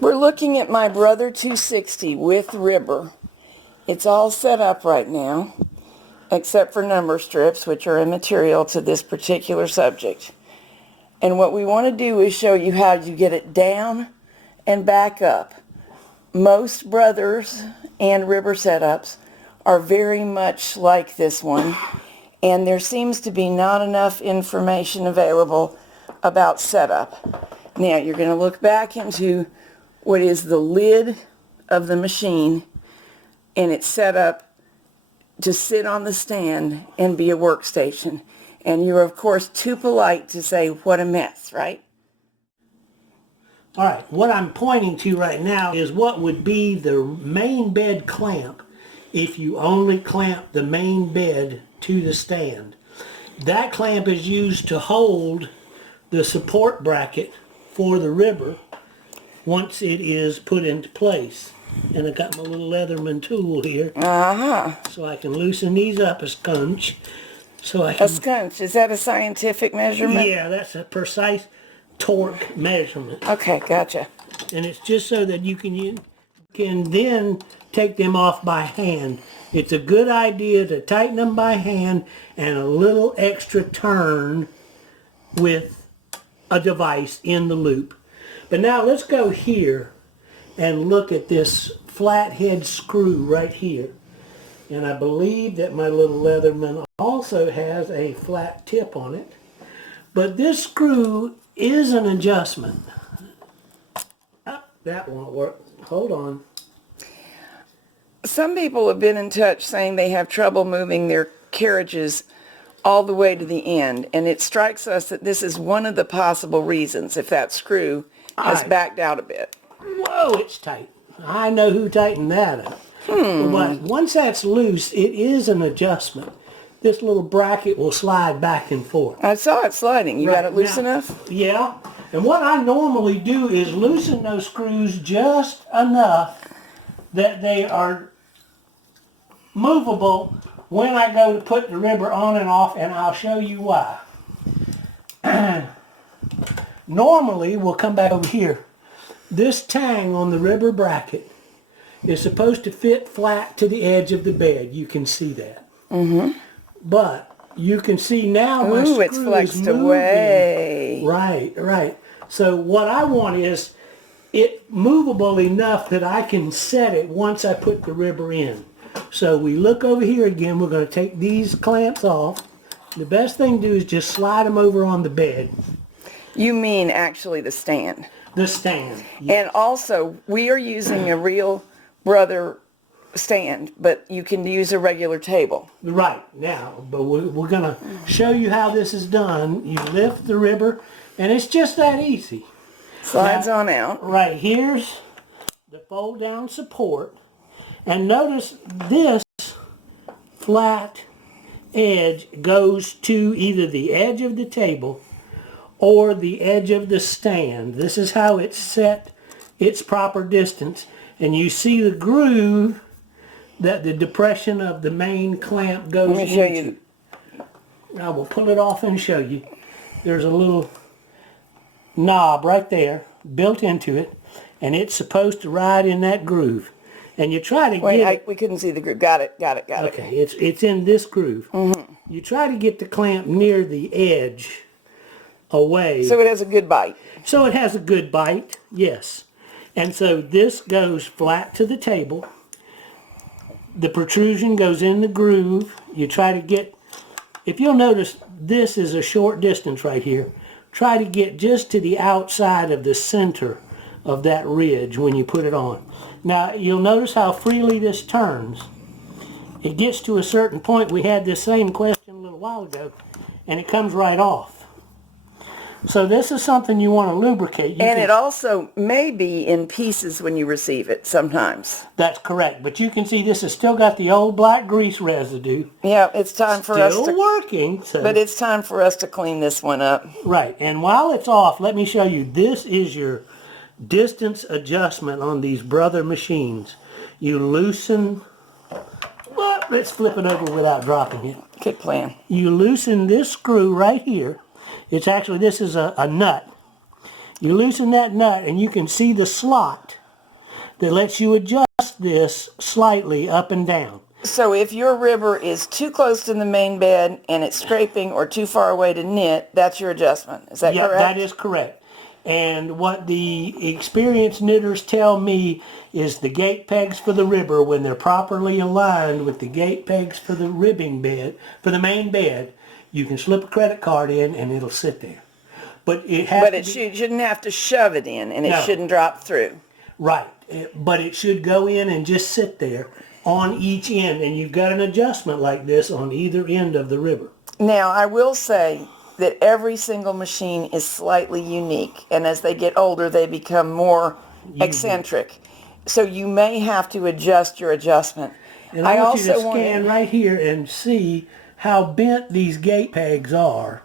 We're looking at my Brother 260 with ribber. It's all set up right now, except for number strips, which are immaterial to this particular subject. And what we want to do is show you how you get it down and back up. Most Brothers and ribber setups are very much like this one, and there seems to be not enough information available about setup. Now you're going to look back into what is the lid of the machine, and it's set up to sit on the stand and be a workstation. And you're of course too polite to say what a mess, right? All right, what I'm pointing to right now is what would be the main bed clamp if you only clamp the main bed to the stand. That clamp is used to hold the support bracket for the ribber once it is put into place. And I got my little Leatherman tool here, so I can loosen these up a scunch. So I can, a scunch, is that a scientific measurement? Yeah, that's a precise torque measurement. Okay, gotcha. And it's just so that you can then take them off by hand. It's a good idea to tighten them by hand and a little extra turn with a device in the loop. But now let's go here and look at this flathead screw right here. And I believe that my little Leatherman also has a flat tip on it. But this screw is an adjustment. Oh, that won't work. Hold on. Some people have been in touch saying they have trouble moving their carriages all the way to the end, and it strikes us that this is one of the possible reasons if that screw has backed out a bit. Whoa, it's tight. I know who tightened that up. But once that's loose, it is an adjustment. This little bracket will slide back and forth. I saw it sliding. You got it loose now, enough? Yeah. And what I normally do is loosen those screws just enough that they are movable when I go to put the ribber on and off, and I'll show you why. Normally, we'll come back over here. This tang on the ribber bracket is supposed to fit flat to the edge of the bed. You can see that. But you can see now my screw it's flexed is moving. away. Right. So what I want is it movable enough that I can set it once I put the ribber in. So we look over here again. We're going to take these clamps off. The best thing to do is just slide them over on the bed. You mean actually the stand? The stand. Yes. And also, we are using a real Brother stand, but you can use a regular table. Right, now, but we're going to show you how this is done. You lift the ribber, and it's just that easy. Slides now, on out. Right, here's the fold-down support. And notice this flat edge goes to either the edge of the table or the edge of the stand. This is how it's set its proper distance. And you see the groove that the depression of the main clamp goes into. Let me show you. I will pull it off and show you. There's a little knob right there built into it, and it's supposed to ride in that groove. And you try to we couldn't see the groove. Got it. Okay, it's in this groove. You try to get the clamp near the edge away. So it has a good bite. So it has a good bite, yes. And so this goes flat to the table. The protrusion goes in the groove. You try to get, if you'll notice, this is a short distance right here. Try to get just to the outside of the center of that ridge when you put it on. Now, you'll notice how freely this turns. It gets to a certain point. We had this same question a little while ago, and it comes right off. So this is something you want to lubricate. It also may be in pieces when you receive it sometimes. That's correct. But you can see this has still got the old black grease residue. Yeah, it's time for us to... Still working. So. But it's time for us to clean this one up. Right. And while it's off, let me show you. This is your distance adjustment on these Brother machines. You loosen... Well, let's flip it over without dropping it. Good plan. You loosen this screw right here. It's actually, this is a nut. You loosen that nut and you can see the slot that lets you adjust this slightly up and down. So if your ribber is too close to the main bed and it's scraping or too far away to knit, that's your adjustment. Is that correct? That is correct. And what the experienced knitters tell me is the gate pegs for the ribber, when they're properly aligned with the gate pegs for the ribbing bed, for the main bed, you can slip a credit card in and it'll sit there. But it shouldn't have to shove it in, and it shouldn't drop through. Right. But it should go in and just sit there on each end, and you've got an adjustment like this on either end of the ribber. Now, I will say that every single machine is slightly unique, and as they get older, they become more eccentric. So you may have to adjust your adjustment. And I want you to scan right here and see how bent these gate pegs are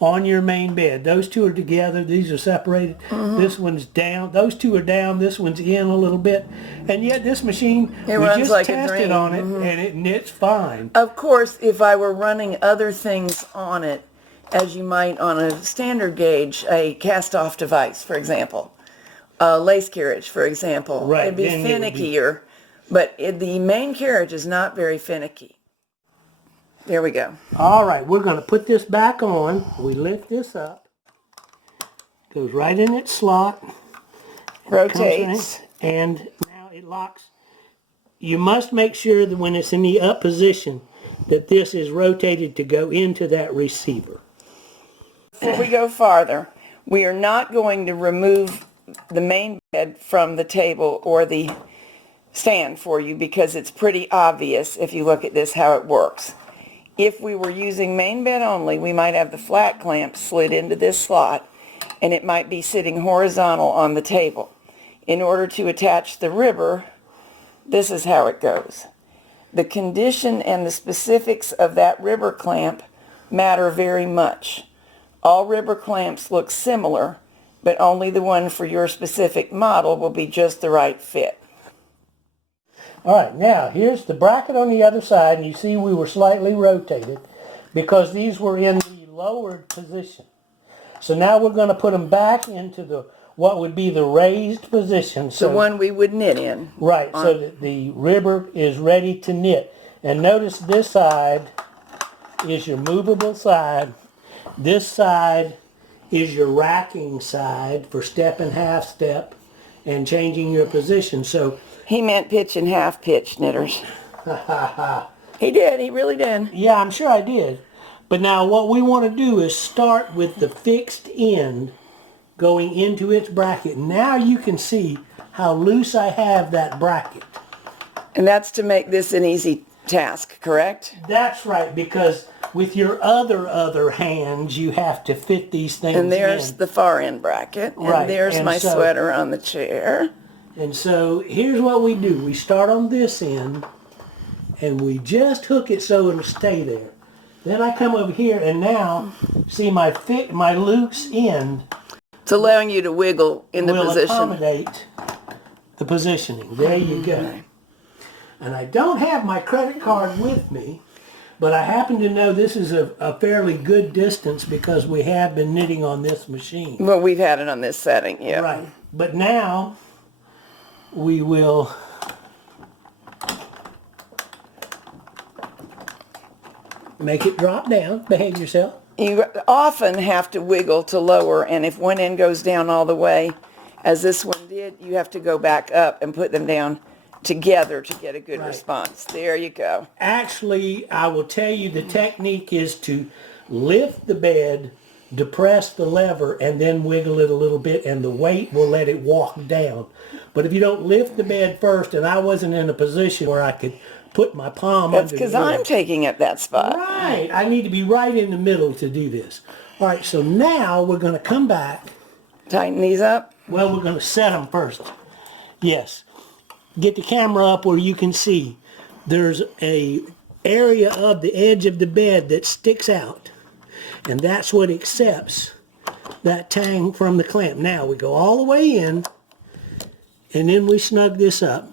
on your main bed. Those two are together, these are separated. This one's down, those two are down, this one's in a little bit. And yet this machine, we just tested on it and it knits fine. Of course, if I were running other things on it, as you might on a standard gauge, a cast-off device, for example, a lace carriage, for example, it'd be finickier, but the main carriage is not very finicky. There we go. All right, we're going to put this back on. We lift this up. Goes right in its slot. Rotates. And now it locks. You must make sure that when it's in the up position that this is rotated to go into that receiver. Before we go farther, we are not going to remove the main bed from the table or the stand for you, because it's pretty obvious if you look at this how it works. If we were using main bed only, we might have the flat clamp slid into this slot, and it might be sitting horizontal on the table. In order to attach the ribber, this is how it goes. The condition and the specifics of that ribber clamp matter very much. All ribber clamps look similar, but only the one for your specific model will be just the right fit. All right, now here's the bracket on the other side, and you see we were slightly rotated because these were in the lowered position. So now we're going to put them back into what would be the raised position. So the one we would knit in. Right, so that the ribber is ready to knit. And notice this side is your movable side. This side is your racking side for step and half step and changing your position. So he meant pitch and half pitch, knitters. He did, he really did. Yeah, I'm sure I did. But now what we want to do is start with the fixed end going into its bracket. Now you can see how loose I have that bracket. And that's to make this an easy task, correct? That's right, because with your other hands, you have to fit these things in. And there's the far end bracket. And there's my sweater on the chair. And so here's what we do. We start on this end, and we just hook it so it'll stay there. Then I come over here, and now, see my loose end. It's allowing you to wiggle in the position. Will accommodate the positioning. There you go. And I don't have my credit card with me, but I happen to know this is a fairly good distance because we have been knitting on this machine. Well, we've had it on this setting, yeah. Right. But now we will make it drop down. Behave yourself. You often have to wiggle to lower, and if one end goes down all the way, as this one did, you have to go back up and put them down together to get a good response. There you go. Actually, I will tell you the technique is to lift the bed, depress the lever, and then wiggle it a little bit, and the weight will let it walk down. But if you don't lift the bed first, and I wasn't in a position where I could put my palm That's under the because I'm taking up that spot. Right. I need to be right in the middle to do this. All right, so now we're going to come back. Tighten these up? Well, we're going to set them first. Yes. Get the camera up where you can see. There's a area of the edge of the bed that sticks out, and that's what accepts that tang from the clamp. Now we go all the way in, and then we snug this up.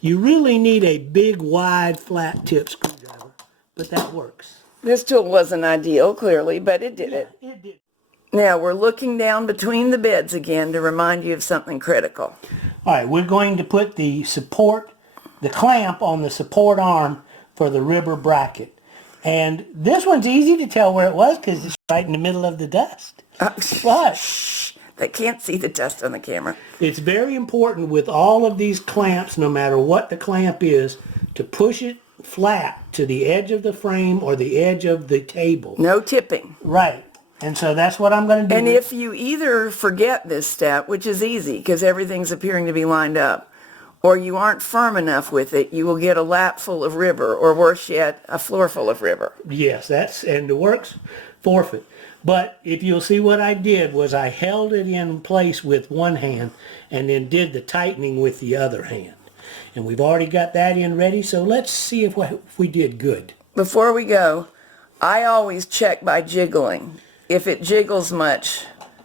You really need a big, wide, flat tip screwdriver, but that works. This tool wasn't ideal, clearly, but it did it. It did. Now we're looking down between the beds again to remind you of something critical. All right, we're going to put the clamp on the support arm for the ribber bracket. And this one's easy to tell where it was because it's right in the middle of the dust. But They can't see the dust on the camera. it's very important with all of these clamps, no matter what the clamp is, to push it flat to the edge of the frame or the edge of the table. No tipping. Right. And so that's what I'm going to do. And if you either forget this step, which is easy because everything's appearing to be lined up, or you aren't firm enough with it, you will get a lap full of ribber, or worse yet, a floor full of ribber. Yes, and the works forfeit. But if you'll see what I did was I held it in place with one hand and then did the tightening with the other hand. And we've already got that in ready, so let's see if we did good. Before we go, I always check by jiggling. If it jiggles much,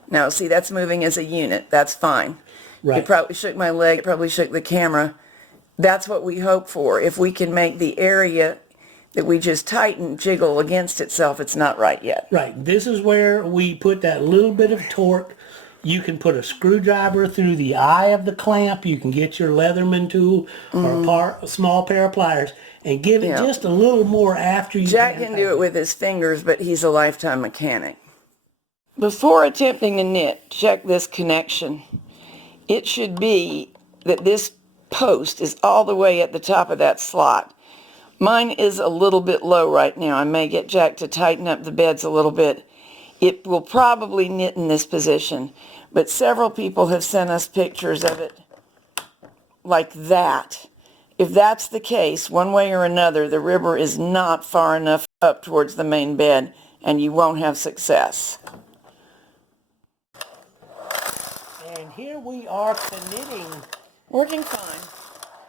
now see that's moving as a unit, that's fine. Right. It probably shook my leg, it probably shook the camera. That's what we hope for. If we can make the area that we just tightened jiggle against itself, it's not right yet. Right, this is where we put that little bit of torque. You can put a screwdriver through the eye of the clamp. You can get your Leatherman tool or a small pair of pliers and give it just a little more after you Jack can do it with his fingers, but he's a lifetime mechanic. Before attempting to knit, check this connection. It should be that this post is all the way at the top of that slot. Mine is a little bit low right now. I may get Jack to tighten up the beds a little bit. It will probably knit in this position, but several people have sent us pictures of it like that. If that's the case, one way or another, the ribber is not far enough up towards the main bed, and you won't have success. And here we are knitting. Working fine.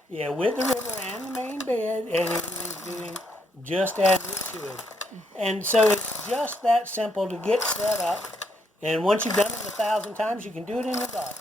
Yeah, with the ribber and the main bed, and it is doing just as it should. And so it's just that simple to get set up. And once you've done it 1,000 times, you can do it in the dark.